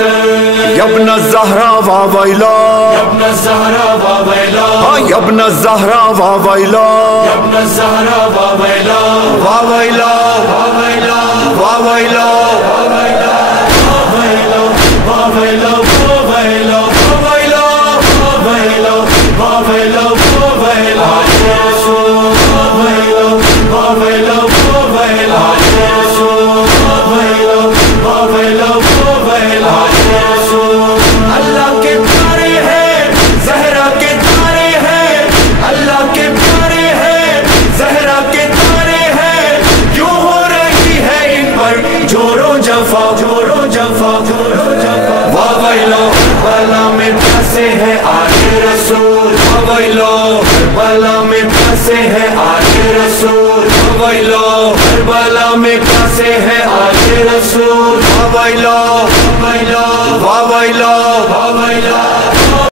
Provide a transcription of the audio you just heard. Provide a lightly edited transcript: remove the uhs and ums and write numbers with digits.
يا ابن الزهراء وويلا يا ابن الزهراء وويلا يا ابن الزهراء وويلا يا ابن الزهراء وويلا وويلا وويلا وويلا وويلا وويلا وويلا وويلا وويلا وويلا يا رسول وويلا وويلا وويلا يا رسول وويلا وويلا وويلا يا رسول اللہ کے پیارے ہیں زہرا کے تارے ہیں اللہ کے پیارے ہیں زہرا کے تارے ہیں کیوں ہو رہی ہے ان پر جورو جفا جورو جفا جورو جفا وویلو کربلا میں پھنسے ہیں آج رسول وویلو کربلا میں پھنسے ہیں آج رسول وویلو کربلا میں پھنسے ہیں آج رسول وویلو وویلو وویلو وویلو